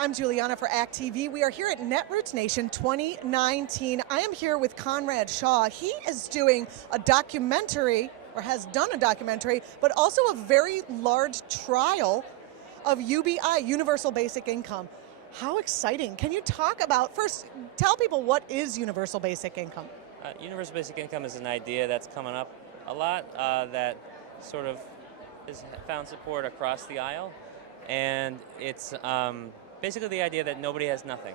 I'm Julianna for act.tv. We are here at Netroots Nation 2019. I am here with Conrad Shaw. He is doing a documentary, or has done a documentary, but also a very large trial of UBI, Universal Basic Income. How exciting. Can you talk about, first, tell people what is Universal Basic Income? Universal Basic Income is an idea that's coming up a lot that sort of has found support across the aisle. And it's basically the idea that nobody has nothing,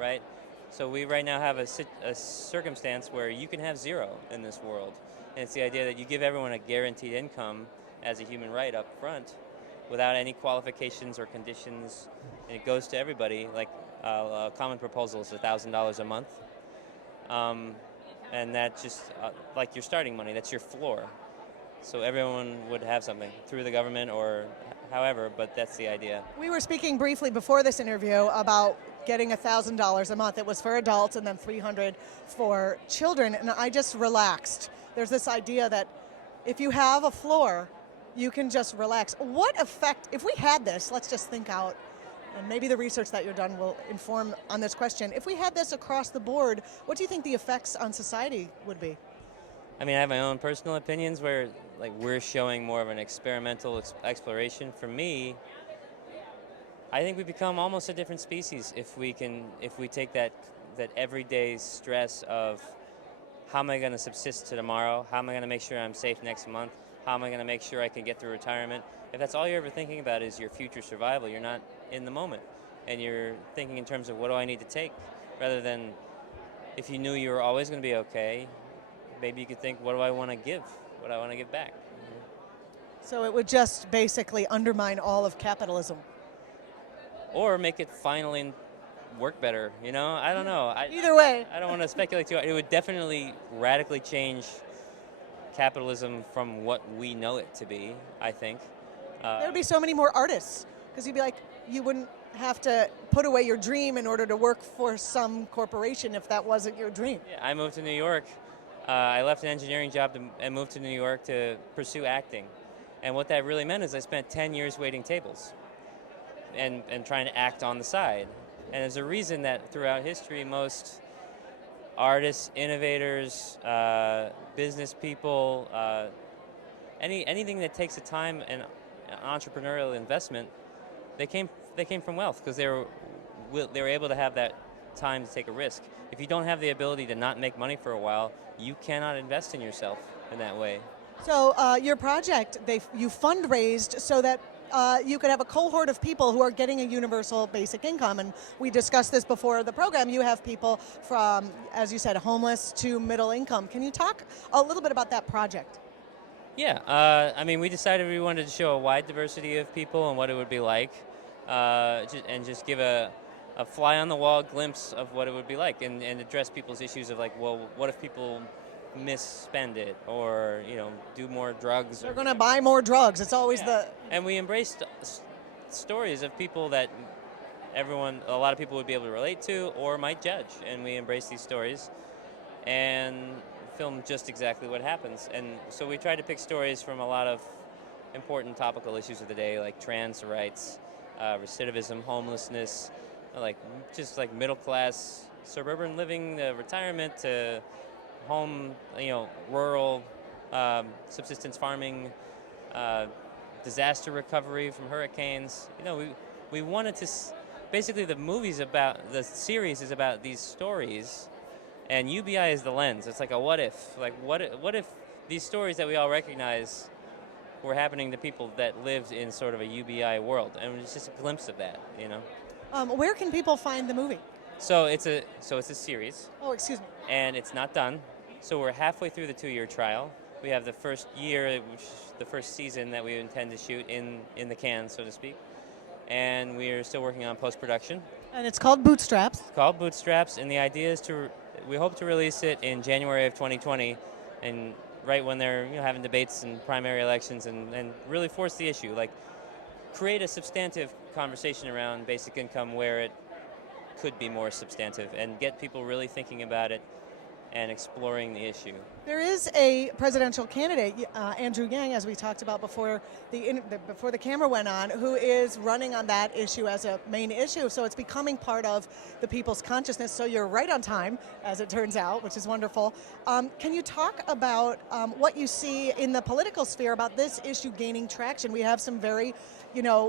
right? So we right now have a circumstance where you can have zero in this world. And it's the idea that you give everyone a guaranteed income as a human right up front without any qualifications or conditions. And it goes to everybody, like a common proposal is $1,000 a month. And that's just like your starting money, that's your floor. So everyone would have something through the government or however, but that's the idea. We were speaking briefly before this interview about getting $1,000 a month. It was for adults and then $300 for children, and I just relaxed. There's this idea that if you have a floor, you can just relax. What effect, if we had this, let's just think out, and maybe the research that you've done will inform on this question. If we had this across the board, what do you think the effects on society would be? I mean, I have my own personal opinions where like we're showing more of an experimental exploration. For me, I think we become almost a different species if we take that everyday stress of how am I going to subsist to tomorrow? How am I going to make sure I'm safe next month? How am I going to make sure I can get through retirement? If that's all you're ever thinking about is your future survival, you're not in the moment. And you're thinking in terms of what do I need to take, rather than if you knew you were always going to be okay, maybe you could think, what do I want to give? What do I want to give back? So it would just basically undermine all of capitalism. Or make it finally work better, you know? I don't know. Either way. I don't want to speculate too hard. It would definitely radically change capitalism from what we know it to be, I think. There would be so many more artists, because you'd be like, you wouldn't have to put away your dream in order to work for some corporation if that wasn't your dream. Yeah, I moved to New York. I left an engineering job and moved to New York to pursue acting. And what that really meant is I spent 10 years waiting tables and trying to act on the side. And there's a reason that throughout history, most artists, innovators, business people, anything that takes the time and entrepreneurial investment, they came from wealth because they were able to have that time to take a risk. If you don't have the ability to not make money for a while, you cannot invest in yourself in that way. So your project, you fundraised so that you could have a cohort of people who are getting a universal basic income. And we discussed this before the program. You have people from, as you said, homeless to middle income. Can you talk a little bit about that project? Yeah, I mean, we decided we wanted to show a wide diversity of people and what it would be like, and just give a fly-on-the-wall glimpse of what it would be like, and address people's issues of like, well, what if people misspend it, or do more drugs? They're going to buy more drugs. It's always And we embraced stories of people that a lot of people would be able to relate to or might judge, and we embraced these stories and film just exactly what happens. And so we tried to pick stories from a lot of important topical issues of the day, like trans rights, recidivism, homelessness, just like middle class suburban living, retirement to home, rural subsistence farming, disaster recovery from hurricanes. We wanted to basically the series is about these stories, and UBI is the lens. It's like a what if. Like what if these stories that we all recognize were happening to people that lived in sort of a UBI world, and it's just a glimpse of that, Where can people find the movie? So it's a series. Oh, excuse me. And it's not done. So we're halfway through the 2-year trial. We have the first year, the first season that we intend to shoot in the can, so to speak. And we are still working on post-production. And it's called Bootstraps. It's called Bootstraps, and the idea is we hope to release it in January of 2020, and right when they're having debates and primary elections, and really force the issue, like create a substantive conversation around basic income where it could be more substantive and get people really thinking about it and exploring the issue. There is a presidential candidate, Andrew Yang, as we talked about before before the camera went on, who is running on that issue as a main issue. So it's becoming part of the people's consciousness. So you're right on time, as it turns out, which is wonderful. Can you talk about what you see in the political sphere about this issue gaining traction? We have some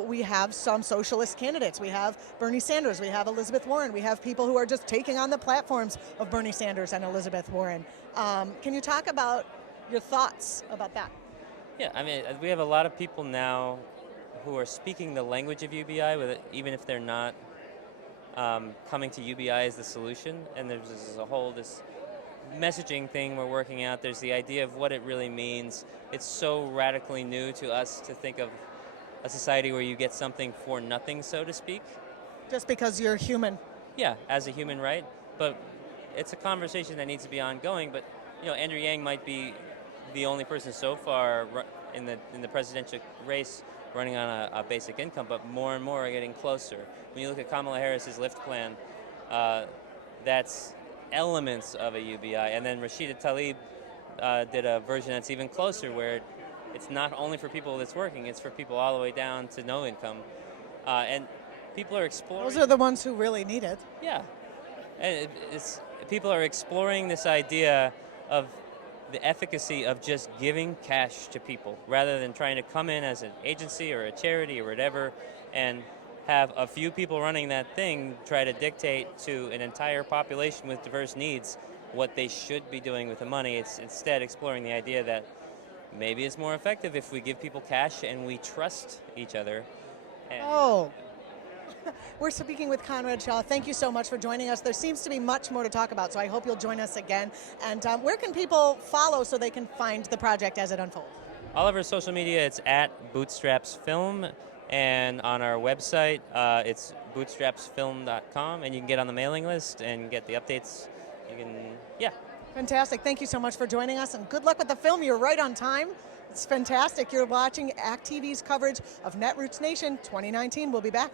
we have some socialist candidates. We have Bernie Sanders. We have Elizabeth Warren. We have people who are just taking on the platforms of Bernie Sanders and Elizabeth Warren. Can you talk about your thoughts about that? Yeah, I mean, we have a lot of people now who are speaking the language of UBI, even if they're not coming to UBI as the solution. And there's this messaging thing we're working out. There's the idea of what it really means. It's so radically new to us to think of a society where you get something for nothing, so to speak. Just because you're human. Yeah, as a human right. But it's a conversation that needs to be ongoing. But Andrew Yang might be the only person so far in the presidential race running on a basic income, but more and more are getting closer. When you look at Kamala Harris's Lyft plan, that's elements of a UBI. And then Rashida Tlaib did a version that's even closer, where it's not only for people that's working, it's for people all the way down to no income. And people are exploring. Those are the ones who really need it. Yeah. And people are exploring this idea of the efficacy of just giving cash to people rather than trying to come in as an agency or a charity or whatever and have a few people running that thing try to dictate to an entire population with diverse needs what they should be doing with the money. It's instead exploring the idea that maybe it's more effective if we give people cash and we trust each other. We're speaking with Conrad Shaw. Thank you so much for joining us. There seems to be much more to talk about, so I hope you'll join us again. And where can people follow so they can find the project as it unfolds? All of our social media, it's at bootstrapsfilm, and on our website, it's bootstrapsfilm.com, and you can get on the mailing list and get the updates. Fantastic. Thank you so much for joining us, and good luck with the film. You're right on time. It's fantastic. You're watching ACT TV's coverage of Netroots Nation 2019. We'll be back.